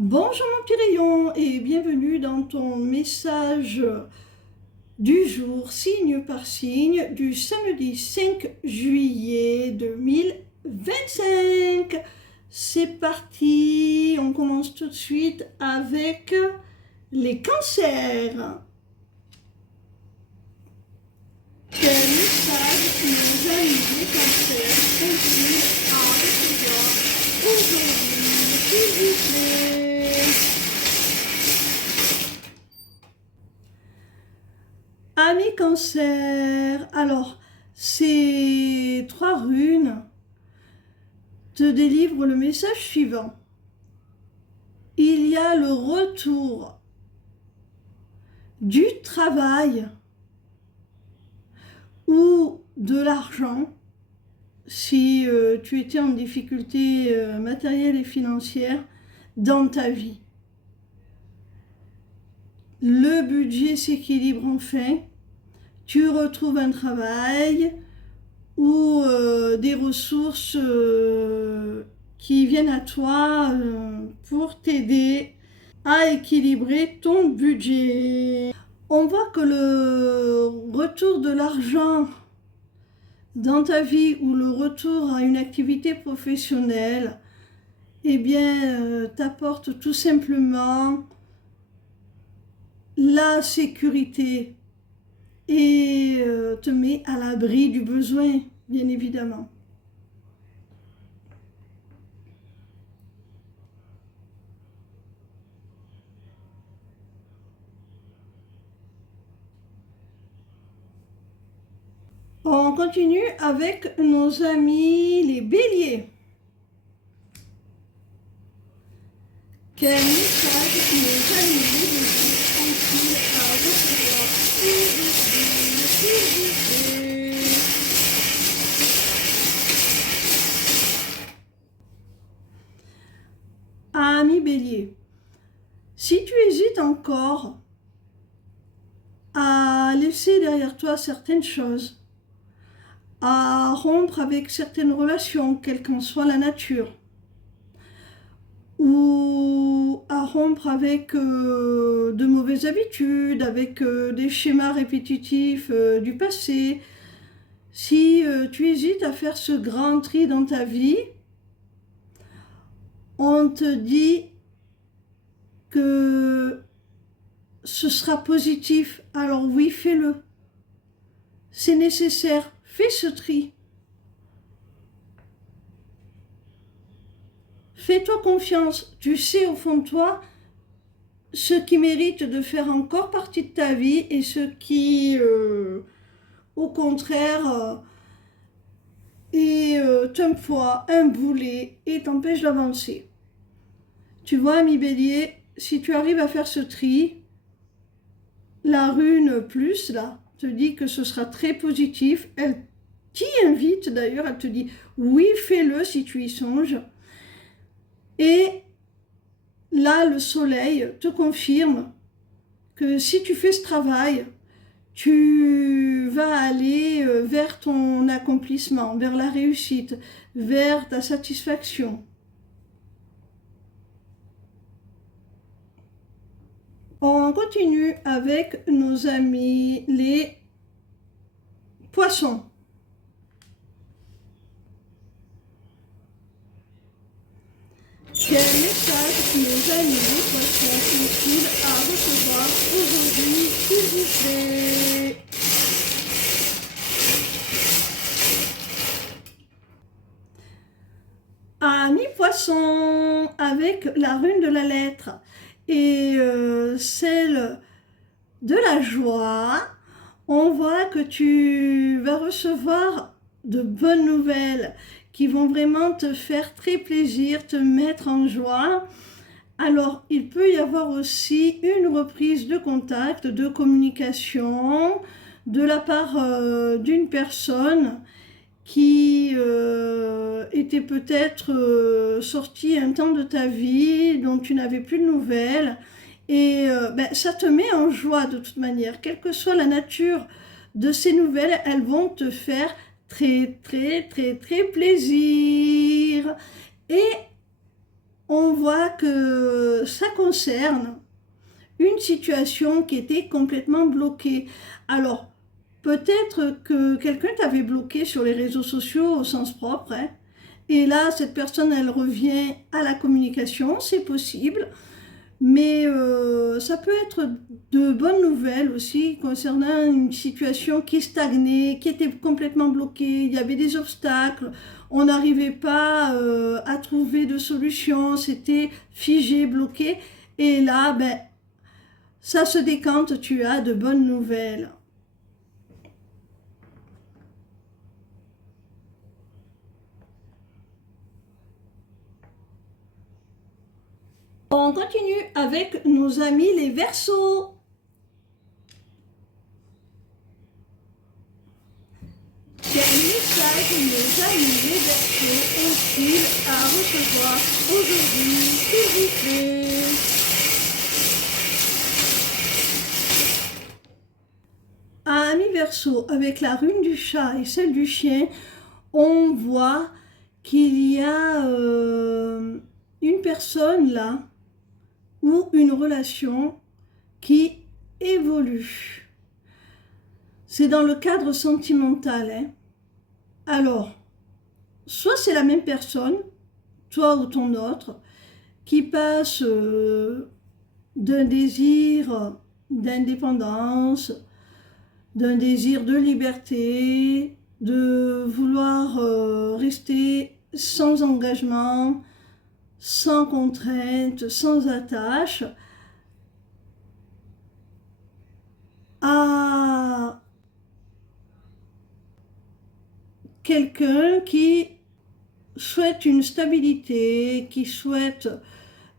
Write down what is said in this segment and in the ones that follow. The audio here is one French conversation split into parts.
Bonjour mon petit rayon et bienvenue dans ton message du jour, signe par signe, du samedi 5 juillet 2025. C'est parti, on commence tout de suite avec les cancers. Quel message nos amis les cancers ont-ils à recevoir aujourd'hui, s'il vous plaît? Amis cancer, alors ces trois runes te délivrent le message suivant. Il y a le retour du travail ou de l'argent si tu étais en difficulté matérielle et financière dans ta vie. Le budget s'équilibre enfin, tu retrouves un travail ou des ressources qui viennent à toi pour t'aider à équilibrer ton budget. On voit que le retour de l'argent dans ta vie ou le retour à une activité professionnelle, eh bien, t'apporte tout simplement la sécurité et te met à l'abri du besoin, bien évidemment. On continue avec nos amis les béliers. Quel message nos amis les béliers ont-ils à recevoir aujourd'hui, s'il vous plaît? Amis bélier, si tu hésites encore à laisser derrière toi certaines choses, à rompre avec certaines relations, quelle qu'en soit la nature, ou à rompre avec de mauvaises habitudes, avec des schémas répétitifs du passé. Si tu hésites à faire ce grand tri dans ta vie, on te dit que ce sera positif. Alors oui, fais-le. C'est nécessaire. Fais ce tri. Fais-toi confiance. Tu sais au fond de toi ce qui mérite de faire encore partie de ta vie et ce qui, au contraire, est un poids, un boulet et t'empêche d'avancer. Tu vois, ami bélier, si tu arrives à faire ce tri, la rune plus, là, te dit que ce sera très positif. Elle t'y invite d'ailleurs, elle te dit oui, fais-le si tu y songes. Et là, le soleil te confirme que si tu fais ce travail, tu vas aller vers ton accomplissement, vers la réussite, vers ta satisfaction. On continue avec nos amis les poissons. Quel message nos amis les poissons ont-ils à recevoir aujourd'hui, s'il vous plaît? Amis poissons, avec la rune de la lettre et celle de la joie, on voit que tu vas recevoir de bonnes nouvelles qui vont vraiment te faire très plaisir, te mettre en joie. Alors, il peut y avoir aussi une reprise de contact, de communication de la part d'une personne qui était peut-être sortie un temps de ta vie, dont tu n'avais plus de nouvelles. Et ça te met en joie de toute manière. Quelle que soit la nature de ces nouvelles, elles vont te faire très, très, très, très plaisir. Et on voit que ça concerne une situation qui était complètement bloquée. Alors, peut-être que quelqu'un t'avait bloqué sur les réseaux sociaux au sens propre, hein, et là, cette personne, elle revient à la communication, c'est possible. Mais ça peut être de bonnes nouvelles aussi concernant une situation qui stagnait, qui était complètement bloquée, il y avait des obstacles, on n'arrivait pas à trouver de solution, c'était figé, bloqué. Et là, ben, ça se décante, tu as de bonnes nouvelles. On continue avec nos amis les Verseaux. Quel message nos amis les Verseaux ont-ils à recevoir aujourd'hui, s'il vous plaît? Amis Verseaux, avec la rune du chat et celle du chien, on voit qu'il y a une personne là, ou une relation qui évolue. C'est dans le cadre sentimental, hein. Alors, soit c'est la même personne, toi ou ton autre, qui passe d'un désir d'indépendance, d'un désir de liberté, de vouloir rester sans engagement, sans contrainte, sans attache, à quelqu'un qui souhaite une stabilité, qui souhaite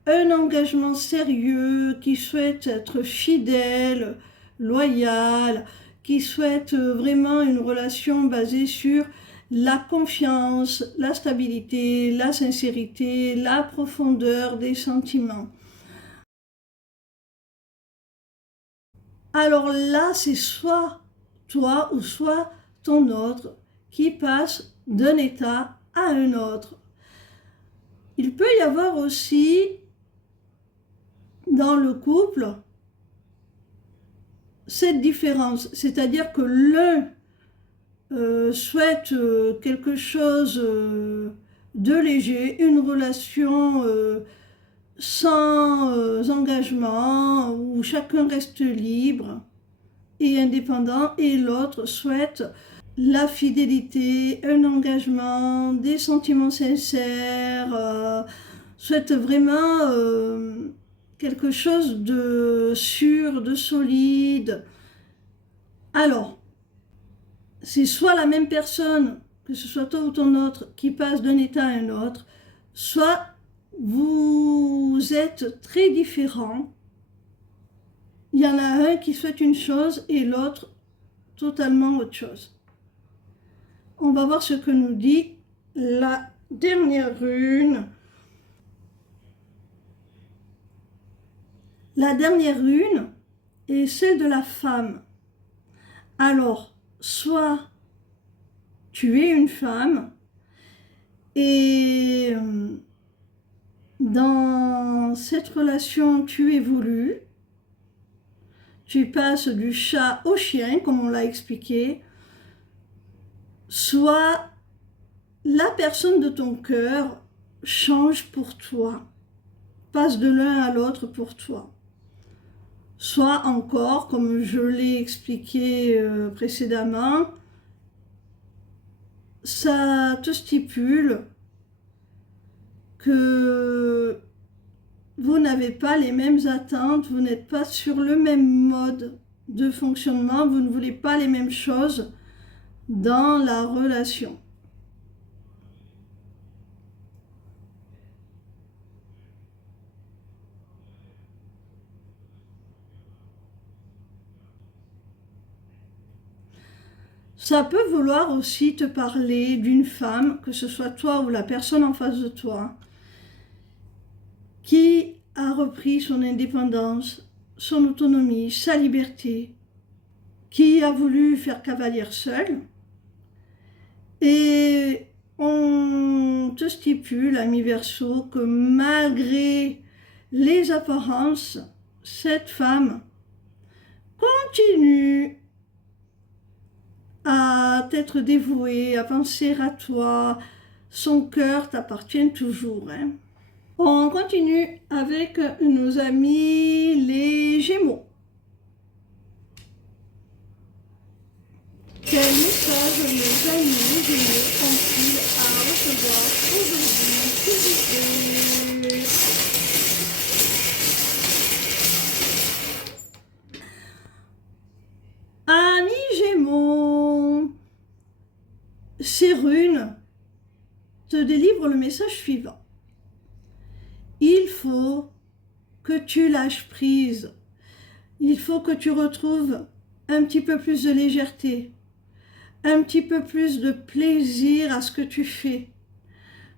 un engagement sérieux, qui souhaite être fidèle, loyal, qui souhaite vraiment une relation basée sur la confiance, la stabilité, la sincérité, la profondeur des sentiments. Alors là, c'est soit toi ou soit ton autre qui passe d'un état à un autre. Il peut y avoir aussi dans le couple cette différence, c'est-à-dire que l'un souhaite quelque chose de léger, une relation sans engagement, où chacun reste libre et indépendant, et l'autre souhaite la fidélité, un engagement, des sentiments sincères, souhaite vraiment quelque chose de sûr, de solide. Alors, c'est soit la même personne, que ce soit toi ou ton autre, qui passe d'un état à un autre, soit vous êtes très différents. Il y en a un qui souhaite une chose et l'autre totalement autre chose. On va voir ce que nous dit la dernière rune. La dernière rune est celle de la femme. Alors, soit tu es une femme et dans cette relation tu évolues, tu passes du chat au chien, comme on l'a expliqué, soit la personne de ton cœur change pour toi, passe de l'un à l'autre pour toi. Soit encore, comme je l'ai expliqué précédemment, ça te stipule que vous n'avez pas les mêmes attentes, vous n'êtes pas sur le même mode de fonctionnement, vous ne voulez pas les mêmes choses dans la relation. Ça peut vouloir aussi te parler d'une femme, que ce soit toi ou la personne en face de toi, qui a repris son indépendance, son autonomie, sa liberté, qui a voulu faire cavalière seule et on te stipule, ami Verseau, que malgré les apparences, cette femme continue à t'être dévouée, à penser à toi. Son cœur t'appartient toujours, hein. On continue avec nos amis les Gémeaux. Quel message nos amis les Gémeaux ont-ils à recevoir aujourd'hui, s'il vous plaît? Amis Gémeaux, ces runes te délivrent le message suivant. Il faut que tu lâches prise. Il faut que tu retrouves un petit peu plus de légèreté, un petit peu plus de plaisir à ce que tu fais,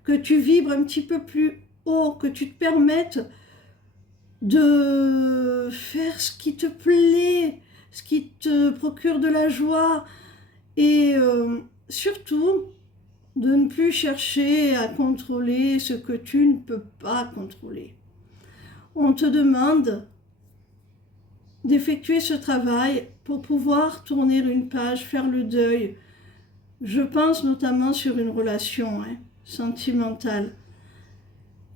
que tu vibres un petit peu plus haut, que tu te permettes de faire ce qui te plaît, ce qui te procure de la joie et surtout de ne plus chercher à contrôler ce que tu ne peux pas contrôler. On te demande d'effectuer ce travail pour pouvoir tourner une page, faire le deuil. Je pense notamment sur une relation sentimentale.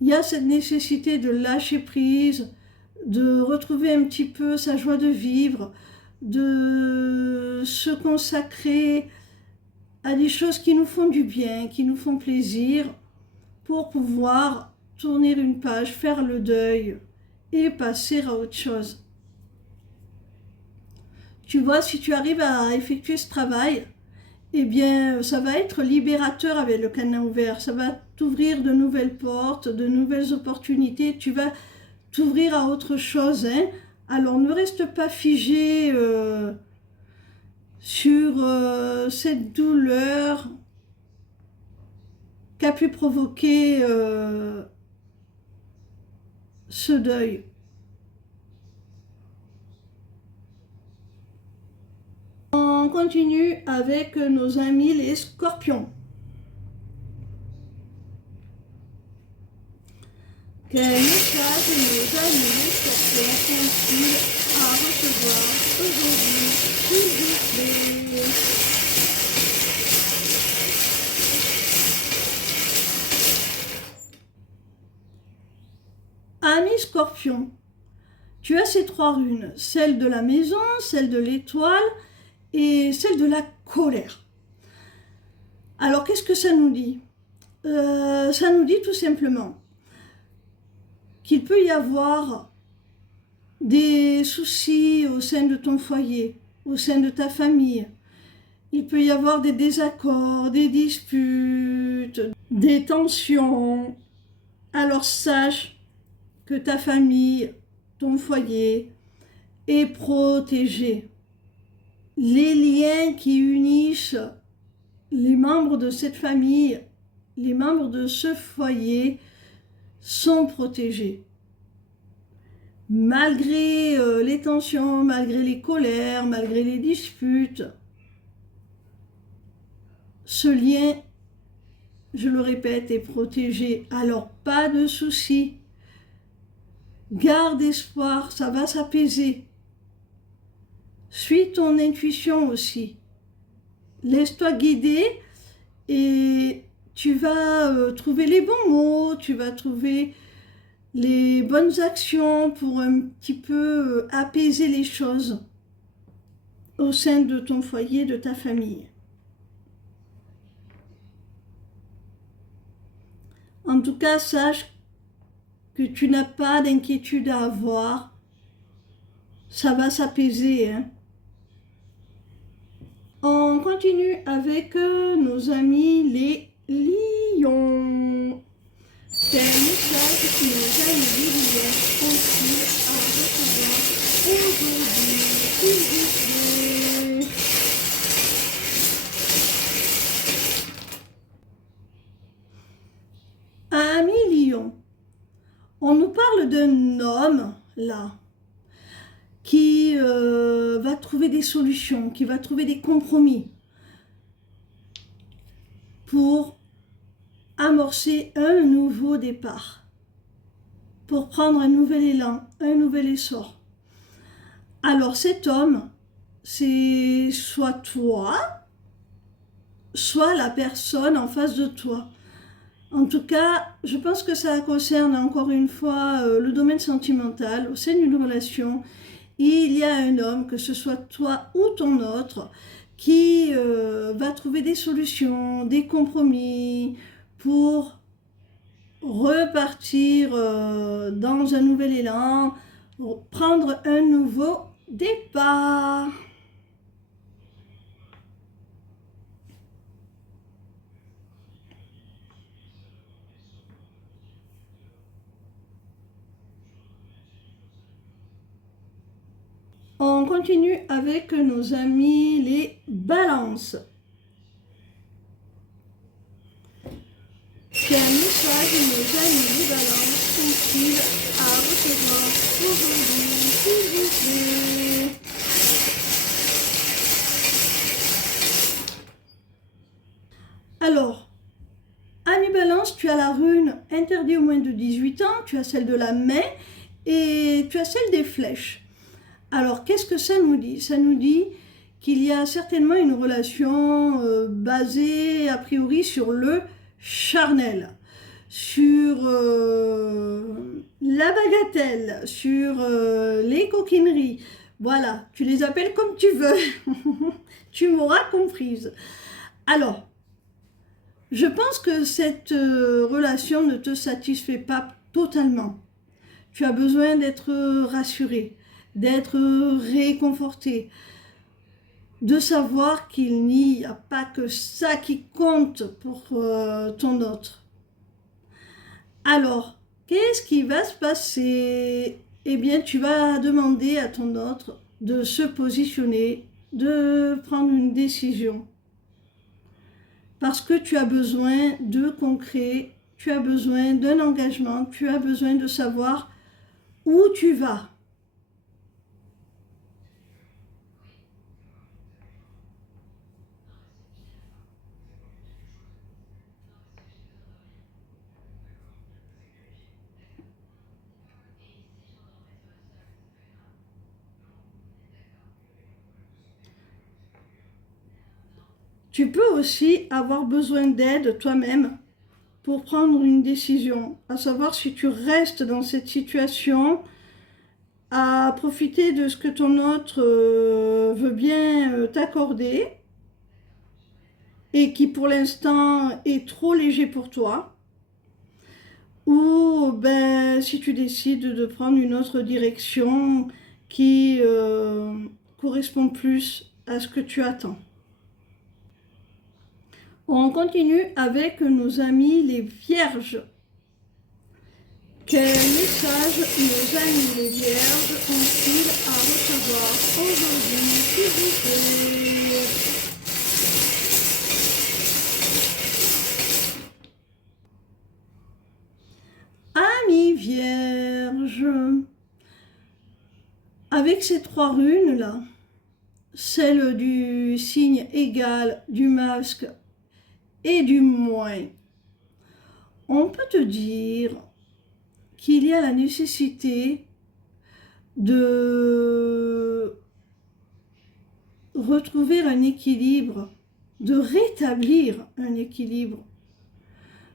Il y a cette nécessité de lâcher prise, de retrouver un petit peu sa joie de vivre, de se consacrer à des choses qui nous font du bien, qui nous font plaisir, pour pouvoir tourner une page, faire le deuil et passer à autre chose. Tu vois, si tu arrives à effectuer ce travail, eh bien, ça va être libérateur avec le cadenas ouvert. Ça va t'ouvrir de nouvelles portes, de nouvelles opportunités. Tu vas t'ouvrir à autre chose, hein. Alors, ne reste pas figé sur cette douleur qu'a pu provoquer ce deuil. On continue avec nos amis les Scorpions. Quel message nos amis les Scorpions ont-ils à recevoir aujourd'hui, s'il vous plaît? Amis Scorpions, tu as ces trois runes, celle de la maison, celle de l'étoile et celle de la colère. Alors, qu'est-ce que ça nous dit? Ça nous dit tout simplement qu'il peut y avoir des soucis au sein de ton foyer, au sein de ta famille. Il peut y avoir des désaccords, des disputes, des tensions. Alors, sache que ta famille, ton foyer est protégé. Les liens qui unissent les membres de cette famille, les membres de ce foyer sont protégés. Malgré les tensions, malgré les colères, malgré les disputes, ce lien, je le répète, est protégé. Alors pas de souci. Garde espoir, ça va s'apaiser. Suis ton intuition aussi. Laisse-toi guider et tu vas trouver les bons mots, tu vas trouver les bonnes actions pour un petit peu apaiser les choses au sein de ton foyer, de ta famille. En tout cas, sache que tu n'as pas d'inquiétude à avoir. Ça va s'apaiser, hein. On continue avec nos amis les lions. Quel message que nos amis les lions ont-ils à recevoir aujourd'hui, s'il vous plaît? Amis lions, on nous parle d'un homme là qui va trouver des solutions, qui va trouver des compromis pour amorcer un nouveau départ, pour prendre un nouvel élan, un nouvel essor. Alors cet homme, c'est soit toi, soit la personne en face de toi. En tout cas, je pense que ça concerne encore une fois le domaine sentimental. Au sein d'une relation, il y a un homme, que ce soit toi ou ton autre, qui va trouver des solutions, des compromis pour repartir dans un nouvel élan, prendre un nouveau départ. On continue avec nos amis les balances. Quel message nos amis les balances sont-ils à recevoir aujourd'hui, s'il vous plaît? Alors, ami balance, tu as la rune interdit aux moins de 18 ans, tu as celle de la main et tu as celle des flèches. Alors, qu'est-ce que ça nous dit? Ça nous dit qu'il y a certainement une relation basée a priori sur le charnel, sur la bagatelle, sur les coquineries. Voilà, tu les appelles comme tu veux. Tu m'auras comprise. Alors, je pense que cette relation ne te satisfait pas totalement. Tu as besoin d'être rassuré, d'être réconforté, de savoir qu'il n'y a pas que ça qui compte pour ton autre. Alors, qu'est-ce qui va se passer? Eh bien, tu vas demander à ton autre de se positionner, de prendre une décision. Parce que tu as besoin de concret, tu as besoin d'un engagement, tu as besoin de savoir où tu vas. Tu peux aussi avoir besoin d'aide toi-même pour prendre une décision, à savoir si tu restes dans cette situation, à profiter de ce que ton autre veut bien t'accorder et qui pour l'instant est trop léger pour toi, ou ben, si tu décides de prendre une autre direction qui correspond plus à ce que tu attends. On continue avec nos amis les vierges. Quel message nos amis les vierges ont-ils à recevoir aujourd'hui, s'il vous plaît? Amis vierges, avec ces trois runes là, celle du signe égal, du masque et du moins, on peut te dire qu'il y a la nécessité de retrouver un équilibre, de rétablir un équilibre,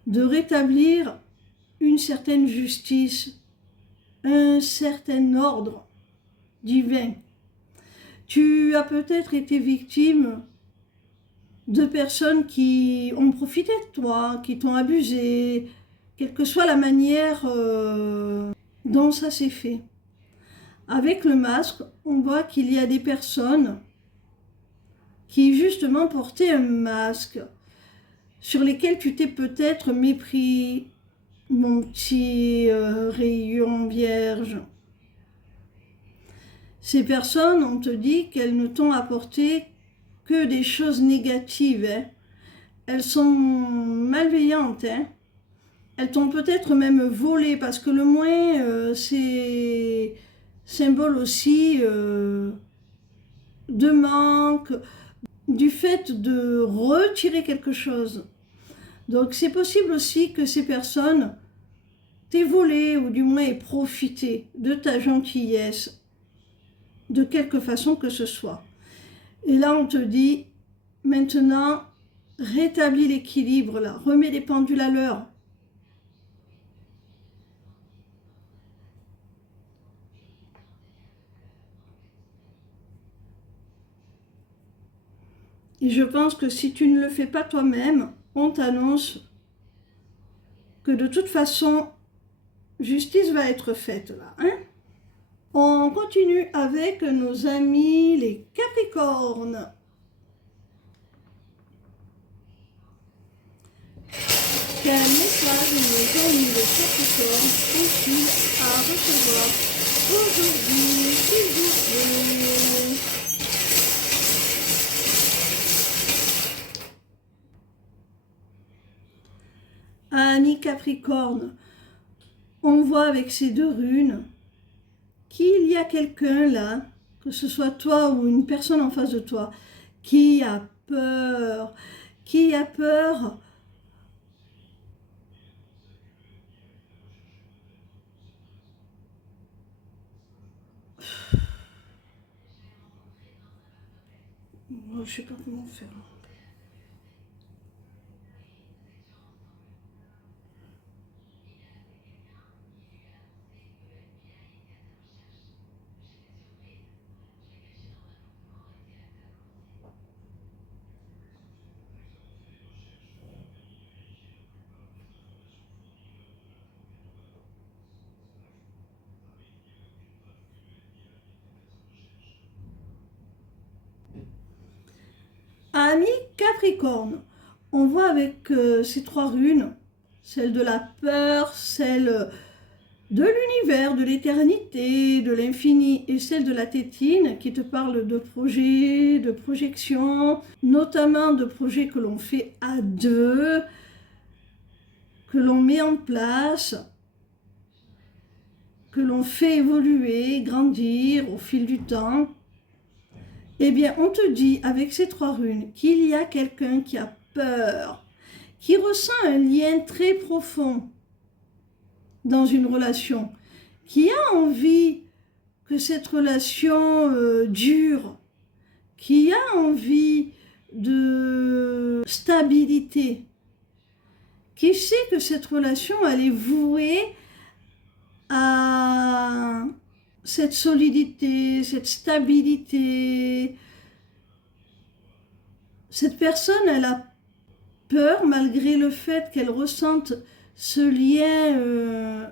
de rétablir une certaine justice, un certain ordre divin. Tu as peut-être été victime de personnes qui ont profité de toi, qui t'ont abusé, quelle que soit la manière dont ça s'est fait. Avec le masque, on voit qu'il y a des personnes qui justement portaient un masque, sur lesquels tu t'es peut-être mépris, mon petit rayon vierge. Ces personnes, on te dit qu'elles ne t'ont apporté que des choses négatives. Hein. Elles sont malveillantes. Hein. Elles t'ont peut-être même volé, parce que le moins, c'est symbole aussi de manque, du fait de retirer quelque chose. Donc c'est possible aussi que ces personnes t'aient volé ou du moins aient profité de ta gentillesse de quelque façon que ce soit. Et là on te dit maintenant rétablis l'équilibre là, remets les pendules à l'heure. Et je pense que si tu ne le fais pas toi-même, on t'annonce que de toute façon, justice va être faite là. Hein? On continue avec nos amis les Capricornes. Quel message nos amis les Capricornes ont-ils à recevoir aujourd'hui, s'il vous plaît? Amis Capricorne, on voit avec ces deux runes qu'il y a quelqu'un là, que ce soit toi ou une personne en face de toi, qui a peur, qui a peur je ne sais pas comment faire. Amis Capricorne, on voit avec ces trois runes, celle de la peur, celle de l'univers, de l'éternité, de l'infini et celle de la tétine qui te parle de projets, de projections, notamment de projets que l'on fait à deux, que l'on met en place, que l'on fait évoluer, grandir au fil du temps. Eh bien, on te dit avec ces trois runes qu'il y a quelqu'un qui a peur, qui ressent un lien très profond dans une relation, qui a envie que cette relation dure, qui a envie de stabilité, qui sait que cette relation elle est vouée à cette solidité, cette stabilité. Cette personne, elle a peur, malgré le fait qu'elle ressente ce lien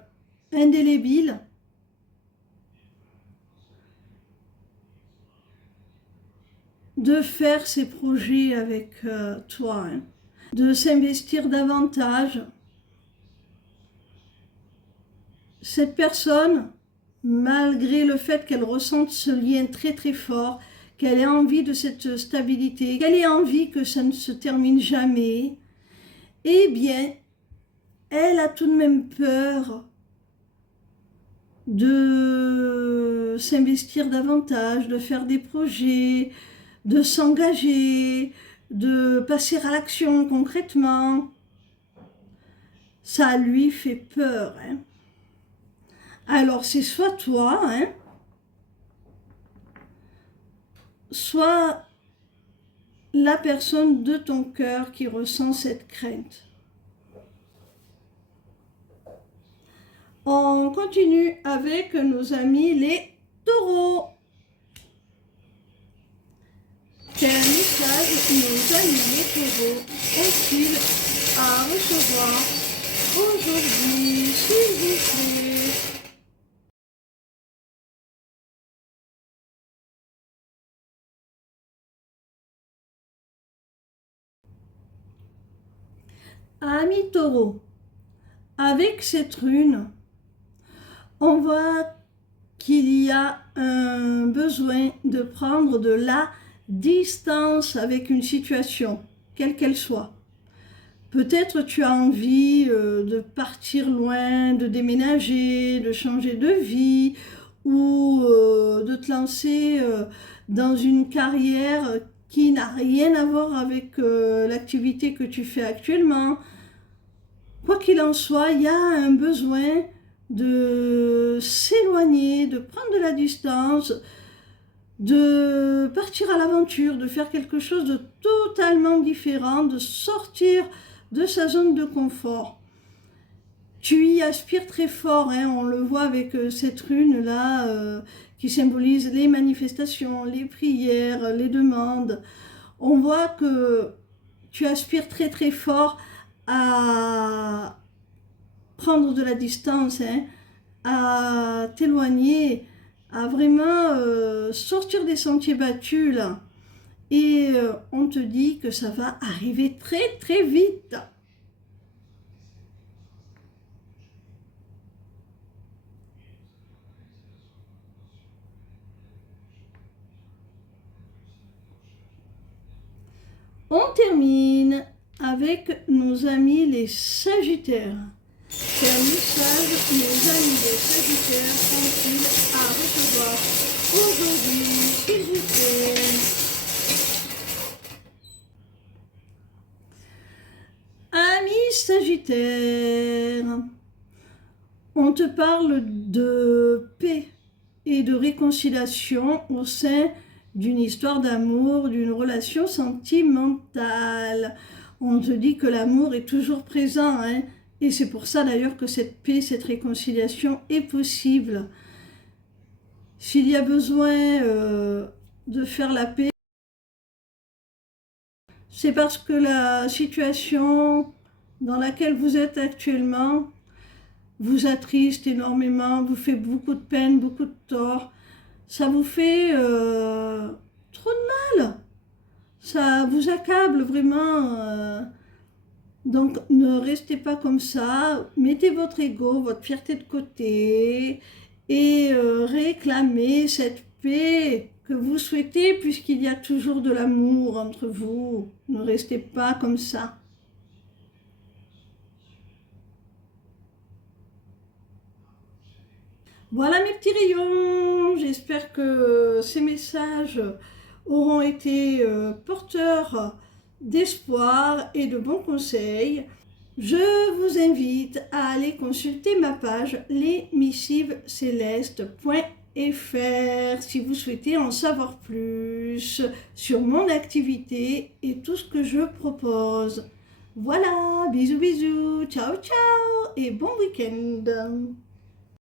indélébile, de faire ses projets avec toi, hein, de s'investir davantage. Cette personne, malgré le fait qu'elle ressente ce lien très très fort, qu'elle ait envie de cette stabilité, qu'elle ait envie que ça ne se termine jamais, eh bien, elle a tout de même peur de s'investir davantage, de faire des projets, de s'engager, de passer à l'action concrètement. Ça lui fait peur, hein. Alors c'est soit toi, hein, soit la personne de ton cœur qui ressent cette crainte. On continue avec nos amis les taureaux. Quel message nos amis les taureaux ont-ils à recevoir aujourd'hui, s'il vous plaît? Amis taureaux, avec cette rune, on voit qu'il y a un besoin de prendre de la distance avec une situation, quelle qu'elle soit. Peut-être tu as envie de partir loin, de déménager, de changer de vie ou de te lancer dans une carrière qui n'a rien à voir avec l'activité que tu fais actuellement. quoi qu'il en soit, il y a un besoin de s'éloigner, de prendre de la distance, de partir à l'aventure, de faire quelque chose de totalement différent, de sortir de sa zone de confort. Tu y aspires très fort, hein, on le voit avec cette rune-là qui symbolise les manifestations, les prières, les demandes. On voit que tu aspires très très fort à prendre de la distance, hein, à t'éloigner, à vraiment sortir des sentiers battus là. Et on te dit que ça va arriver très très vite. On termine avec nos amis les Sagittaires. Quel message nos amis les Sagittaires ont-ils à recevoir aujourd'hui, s'il vous plaît? Amis Sagittaires, on te parle de paix et de réconciliation au sein d'une histoire d'amour, d'une relation sentimentale. On te dit que l'amour est toujours présent, hein, et c'est pour ça d'ailleurs que cette paix, cette réconciliation est possible. S'il y a besoin de faire la paix, c'est parce que la situation dans laquelle vous êtes actuellement vous attriste énormément, vous fait beaucoup de peine, beaucoup de tort. Ça vous fait trop de mal. Ça vous accable vraiment. Donc ne restez pas comme ça. Mettez votre ego, votre fierté de côté et réclamez cette paix que vous souhaitez puisqu'il y a toujours de l'amour entre vous. Ne restez pas comme ça. Voilà mes petits rayons, j'espère que ces messages auront été porteurs d'espoir et de bons conseils. Je vous invite à aller consulter ma page lesmissivescélestes.fr si vous souhaitez en savoir plus sur mon activité et tout ce que je propose. Voilà, bisous bisous, ciao ciao et bon week-end.